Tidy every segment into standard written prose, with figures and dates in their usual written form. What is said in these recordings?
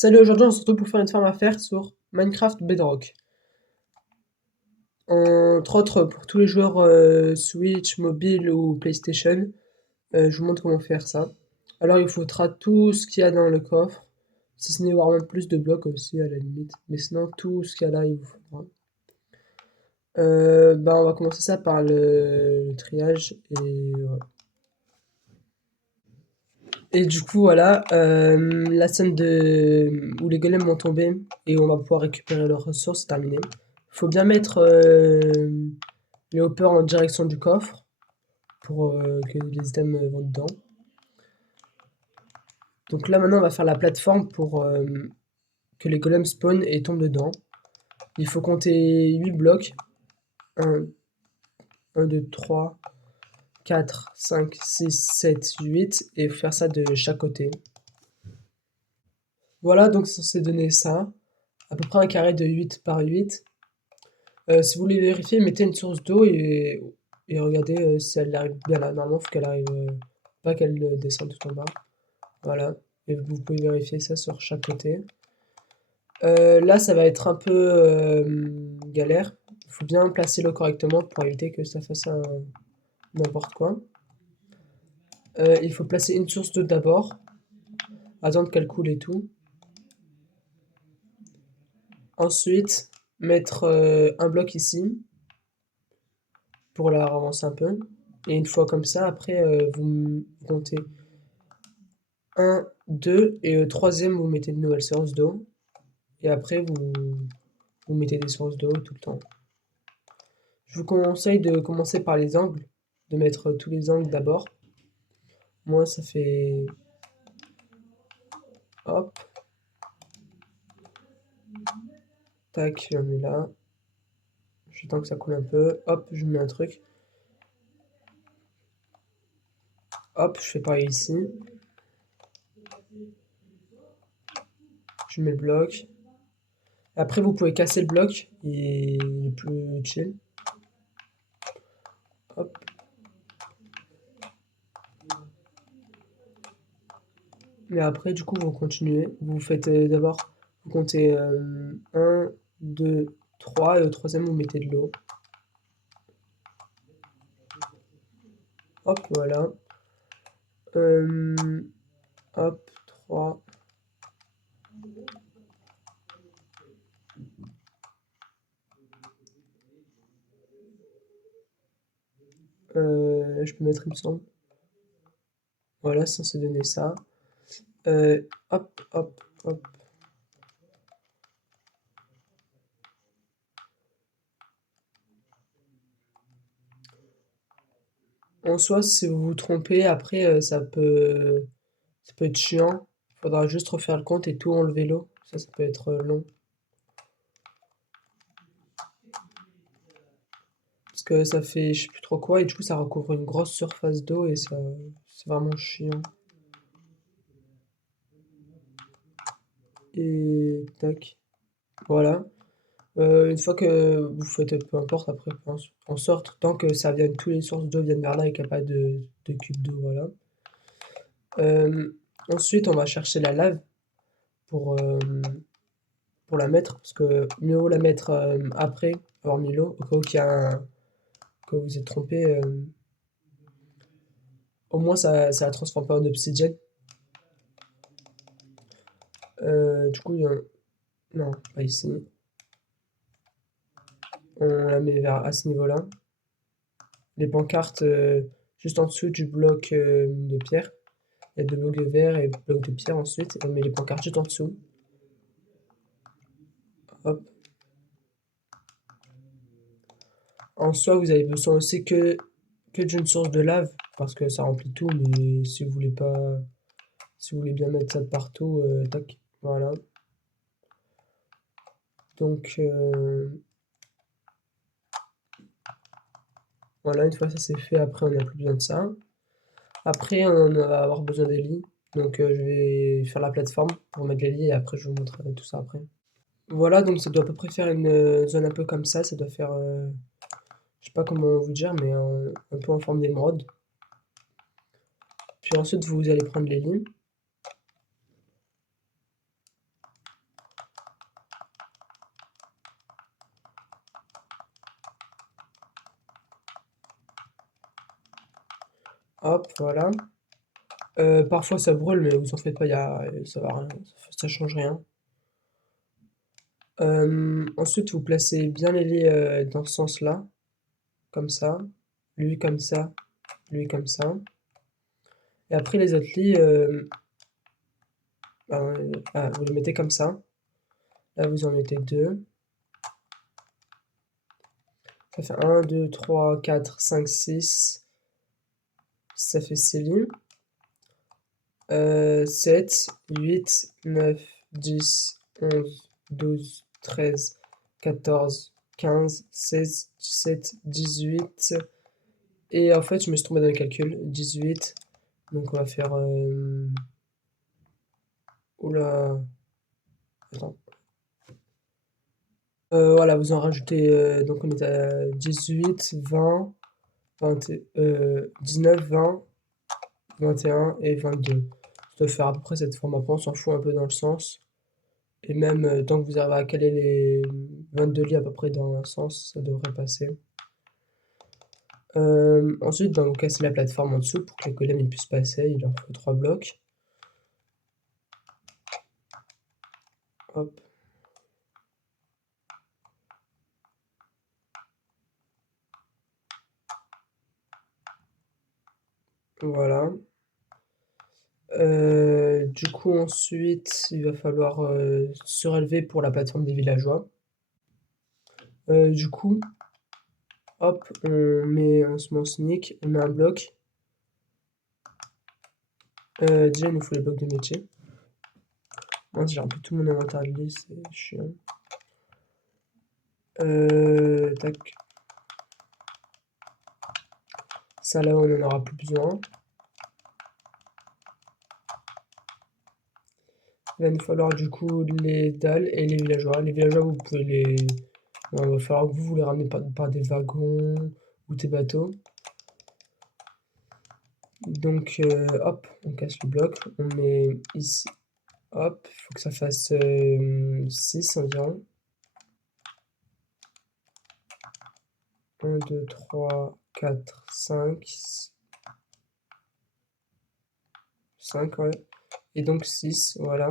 Salut, aujourd'hui on se retrouve pour faire une ferme à faire sur Minecraft Bedrock. Entre autres, pour tous les joueurs Switch, mobile ou PlayStation, je vous montre comment faire ça. Alors il faudra tout ce qu'il y a dans le coffre, si ce n'est voire même plus de blocs aussi à la limite, mais sinon tout ce qu'il y a là il vous faudra. On va commencer ça par le triage et voilà. Et du coup voilà, la scène où les golems vont tomber et on va pouvoir récupérer leurs ressources, c'est terminé. Faut bien mettre les hoppers en direction du coffre pour que les items vont dedans. Donc là maintenant on va faire la plateforme pour que les golems spawnent et tombent dedans. Il faut compter 8 blocs. 1, 1, 2, 3, 4, 5, 6, 7, 8 et faire ça de chaque côté. Voilà, donc c'est censé donner ça. À peu près un carré de 8 par 8. Si vous voulez vérifier, mettez une source d'eau et regardez si elle arrive bien là. Normalement, il faut qu'elle arrive, pas qu'elle descende tout en bas. Voilà. Et vous pouvez vérifier ça sur chaque côté. Là, ça va être un peu galère. Il faut bien placer l'eau correctement pour éviter que ça fasse n'importe quoi. Il faut placer une source d'eau d'abord, attendre qu'elle coule et tout. Ensuite, mettre un bloc ici pour la ravancer un peu. Et une fois comme ça, après, vous comptez 1, 2 et au troisième, vous mettez une nouvelle source d'eau. Et après, vous mettez des sources d'eau tout le temps. Je vous conseille de commencer par les angles, de mettre tous les angles d'abord. Moi, ça fait... Hop, tac, j'en mets là. J'attends que ça coule un peu. Hop, je mets un truc. Hop, je fais pareil ici. Je mets le bloc. Après, vous pouvez casser le bloc. Il est plus chill. Hop. Et après, du coup, vous continuez. Vous faites d'abord, vous comptez 1, 2, 3. Et au troisième, vous mettez de l'eau. Hop, voilà. Hop, 3. Je peux mettre, il me semble. Voilà, c'est censé donner ça. Hop, hop, hop. En soi, si vous vous trompez, après, ça peut être chiant. Il faudra juste refaire le compte et tout enlever l'eau. Ça peut être long. Parce que ça fait je sais plus trop quoi et du coup ça recouvre une grosse surface d'eau et ça c'est vraiment chiant. Et tac, voilà. Une fois que vous faites peu importe après en sorte tant que ça vienne, tous les sources d'eau viennent vers là et qu'il n'y a pas de cube d'eau, voilà. Ensuite on va chercher la lave pour, pour la mettre, parce que mieux vaut la mettre après avoir mis l'eau, au cas où que vous êtes trompé, au moins ça la transforme pas en obsidienne. Du coup, non, pas ici. On la met à ce niveau-là. Les pancartes juste en dessous du bloc de pierre. Il y a deux blocs de verre et blocs de pierre ensuite. Et on met les pancartes juste en dessous. Hop. En soi, vous avez besoin aussi que d'une source de lave parce que ça remplit tout. Mais si vous voulez pas, si vous voulez bien mettre ça partout, tac, voilà. Donc voilà, une fois ça c'est fait, après on n'a plus besoin de ça. Après, on va avoir besoin des lits. Donc je vais faire la plateforme pour mettre les lits et après je vous montrerai tout ça après. Voilà, donc ça doit à peu près faire une zone un peu comme ça doit faire, je sais pas comment vous dire, mais un peu en forme d'émeraude. Puis ensuite, vous allez prendre les lignes. Hop, voilà. Parfois ça brûle, mais vous en faites pas, ça va rien, ça change rien. Ensuite, vous placez bien les lits dans ce sens-là, comme ça, lui comme ça, lui comme ça. Et après les autres lits, vous les mettez comme ça. Là, vous en mettez deux. Ça fait 1, 2, 3, 4, 5, 6. Ça fait 6 lits. 7, 8, 9, 10, 11, 12, 13, 14, 15, 16, 17, 18. Et en fait, je me suis trompé dans le calcul. 18. Donc, on va faire. Oula. Attends. Voilà, vous en rajoutez. Donc, on est à 18, 20, 20, 19, 20, 21 et 22. Ça doit faire à peu près cette forme. Après, on s'en fout un peu dans le sens. Et même tant que vous arrivez à caler les 22 lits à peu près dans un sens, ça devrait passer. Ensuite, vous cassez la plateforme en dessous pour que les golems ils puissent passer. Il leur faut 3 blocs. Hop. Voilà. Du coup, ensuite, il va falloir se relever pour la plateforme des villageois. Du coup, hop, on se met en sneak, on met un bloc. Déjà, il nous faut les blocs de métier. Moi, j'ai rempli tout mon inventaire de liste, c'est chiant. Tac. Ça, là, on n'en aura plus besoin. Il va nous falloir du coup les dalles et les villageois. Les villageois, vous pouvez les. Il va falloir que vous les ramenez par des wagons ou des bateaux. Donc, hop, on casse le bloc. On met ici. Hop, il faut que ça fasse 6 environ. 1, 2, 3, 4, 5. 5, ouais. Et donc 6, voilà.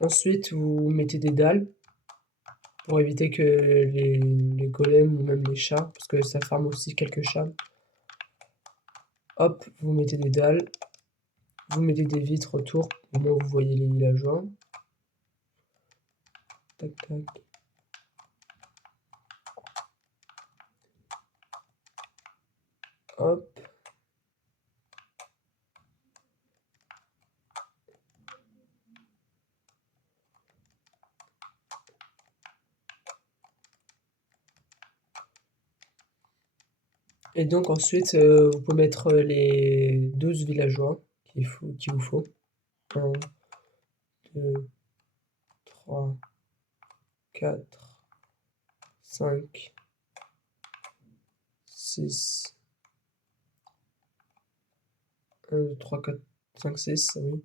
Ensuite, vous mettez des dalles pour éviter que les golems ou même les chats, parce que ça farme aussi quelques chats. Hop, vous mettez des dalles, vous mettez des vitres autour, au moins vous voyez les villageois. Tac, tac. Hop. Et donc ensuite, vous pouvez mettre les 12 villageois qu'il vous faut. 1, 2, 3, 4, 5, 6. 1, 2, 3, 4, 5, 6, oui.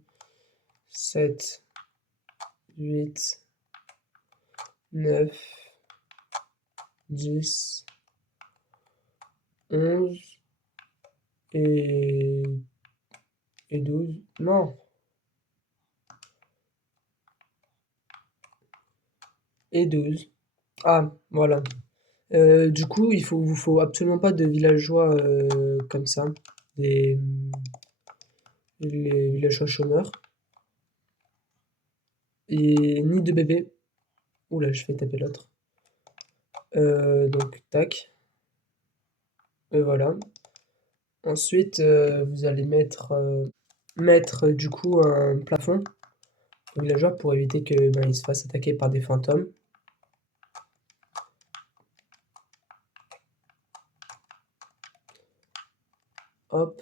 7, 8, 9, 10, 11 et, et 12. Non, et 12. Ah, voilà. Du coup, vous faut absolument pas de villageois comme ça. Des, les villageois chômeurs. Et ni de bébés. Oula, je fais taper l'autre. Donc, tac. Et voilà. Ensuite, vous allez mettre du coup un plafond aux villageois pour éviter que ben, ils se fassent attaquer par des fantômes. Hop.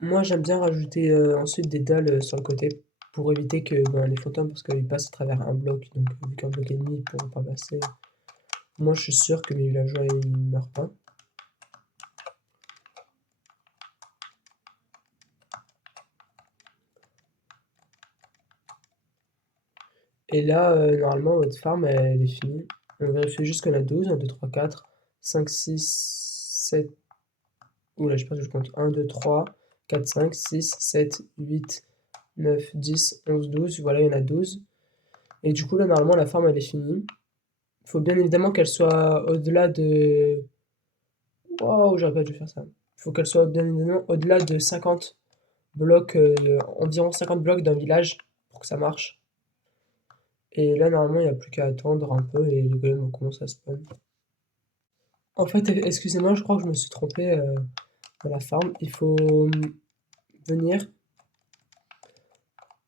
Moi, j'aime bien rajouter ensuite des dalles sur le côté pour éviter que ben, les fantômes, parce qu'ils passent à travers un bloc, donc vu qu'un bloc ennemi, ils pourront pas passer. Moi, je suis sûr que mes villageois, ils meurent pas. Et là, normalement, votre farm, elle est finie. On vérifie juste qu'on a 12, 1, 2, 3, 4, 5, 6, 7, oula, je sais pas si je compte, 1, 2, 3, 4, 5, 6, 7, 8, 9, 10, 11, 12, voilà, il y en a 12. Et du coup, là, normalement, la farm, elle est finie. Il faut bien évidemment qu'elle soit au-delà de... Waouh, j'aurais pas dû faire ça. Il faut qu'elle soit bien évidemment au-delà de 50 blocs, environ 50 blocs d'un village pour que ça marche. Et là, normalement, il n'y a plus qu'à attendre un peu et les golems vont commencer à spawn. En fait, excusez-moi, je crois que je me suis trompé dans la farm. Il faut venir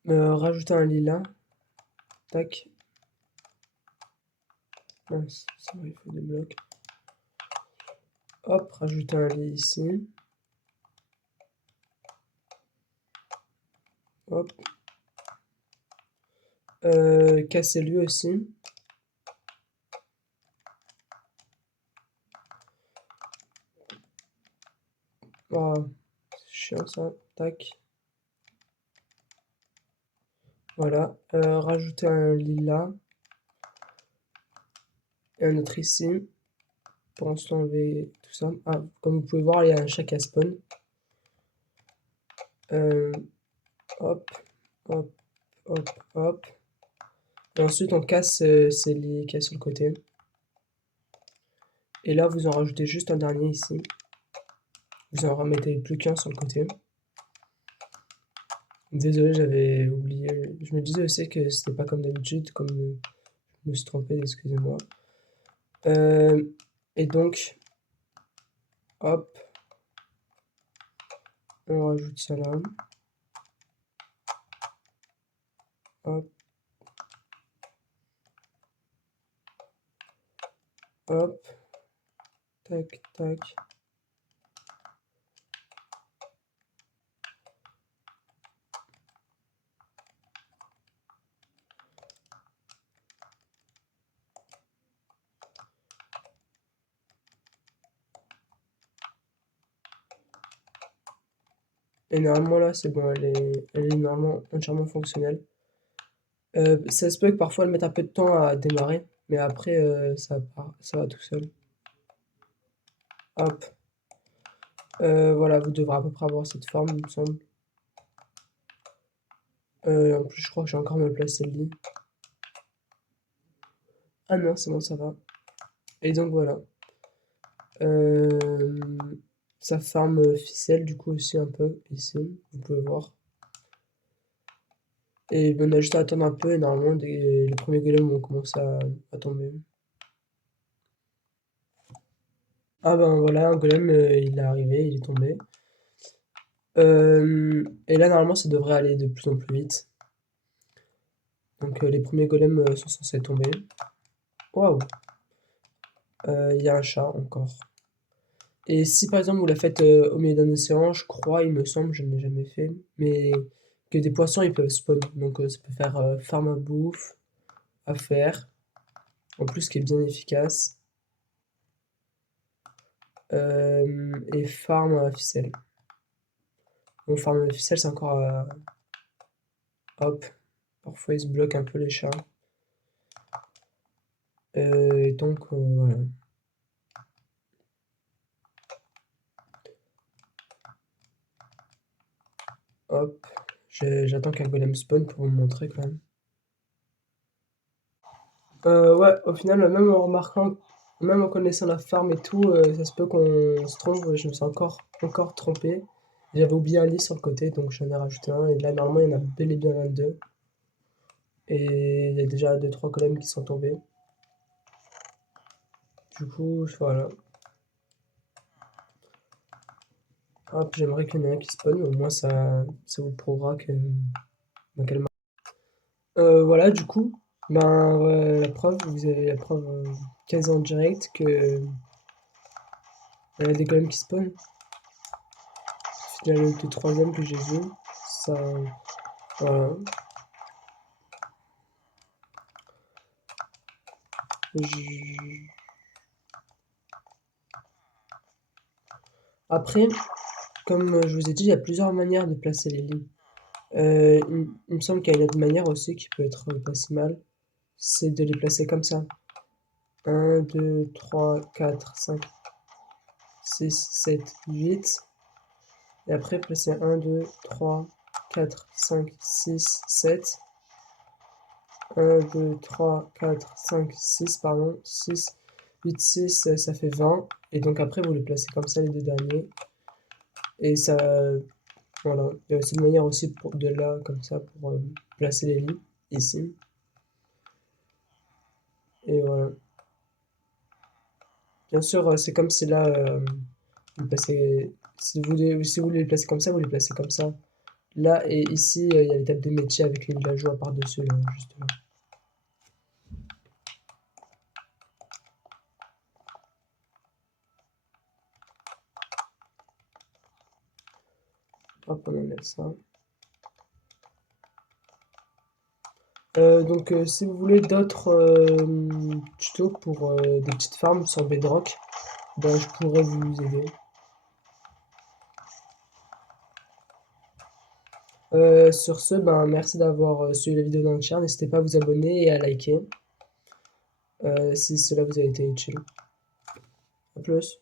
rajouter un lilas. Tac. Mince, c'est vrai, il faut des blocs. Hop, rajouter un lit ici. Hop. Casser lui aussi. Ah, c'est chiant ça. Tac. Voilà. Rajouter un lilas. Et un autre ici. Pour ensuite enlever tout ça. Ah, comme vous pouvez voir, il y a un chat qui a spawn. Hop, hop, hop, hop. Et ensuite, on casse ces lits qu'il y a sur le côté. Et là, vous en rajoutez juste un dernier ici. Vous en remettez plus qu'un sur le côté. Désolé, j'avais oublié. Je me disais aussi que c'était pas comme d'habitude, comme je me suis trompé, excusez-moi. Et donc, hop, on rajoute ça là. Hop, hop, tac, tac. Et normalement là, c'est bon, elle est normalement entièrement fonctionnelle. Ça se peut que parfois elle mette un peu de temps à démarrer, mais après ça va tout seul. Hop. Voilà, vous devrez à peu près avoir cette forme, il me semble. En plus, je crois que j'ai encore mal placé le lit. Ah non, c'est bon, ça va. Et donc voilà. Euh, Ça farm ficelle du coup aussi un peu ici, vous pouvez voir. Et ben, on a juste à attendre un peu et normalement les premiers golems vont commencer à tomber. Ah ben voilà, un golem il est arrivé, il est tombé. Et là normalement ça devrait aller de plus en plus vite. Donc les premiers golems sont censés tomber. Waouh! Il y a un chat encore. Et si par exemple vous la faites au milieu d'un océan, je crois, il me semble, je ne l'ai jamais fait, mais que des poissons ils peuvent spawn. Donc ça peut faire farm à bouffe, à faire. En plus qui est bien efficace. Et farm à ficelle. Bon, farm à ficelle c'est encore hop. Parfois ils se bloquent un peu les chats. Et donc voilà. Hop. J'attends qu'un golem spawn pour vous montrer quand même. Ouais, au final, même en remarquant, même en connaissant la farm et tout, ça se peut qu'on se trompe. Je me suis encore trompé. J'avais oublié un lit sur le côté, donc j'en ai rajouté un. Et là, normalement, il y en a bel et bien 22. Et il y a déjà 2-3 golems qui sont tombés. Du coup, voilà. Hop, j'aimerais qu'il y en ait un qui spawn. Au moins, ça vous prouvera que, dans quelle voilà, du coup, ben, la preuve, vous avez la preuve quasi en direct que il y a des golems qui spawn. C'était le troisième que j'ai vu. Ça, voilà. Je- Après, comme je vous ai dit, il y a plusieurs manières de placer les lignes. Il me semble qu'il y a une autre manière aussi qui peut être pas si mal, c'est de les placer comme ça. 1, 2, 3, 4, 5, 6, 7, 8. Et après, placer 1, 2, 3, 4, 5, 6, 7. 1, 2, 3, 4, 5, 6, pardon, 6, 8, 6, ça fait 20. Et donc après, vous les placez comme ça, les deux derniers. Et ça, voilà. Il y a aussi une manière aussi de là, comme ça, pour placer les lits, ici. Et voilà. Bien sûr, c'est comme si là, vous placez, si vous voulez les placer comme ça, vous les placez comme ça. Là, et ici, il y a les tables de métier avec les villageois par-dessus, là, juste là. Hop, on enlève ça. Donc, si vous voulez d'autres tutos pour des petites farms sur Bedrock, ben, je pourrais vous aider. Sur ce, ben, merci d'avoir suivi la vidéo dans le chat. N'hésitez pas à vous abonner et à liker si cela vous a été utile. A plus.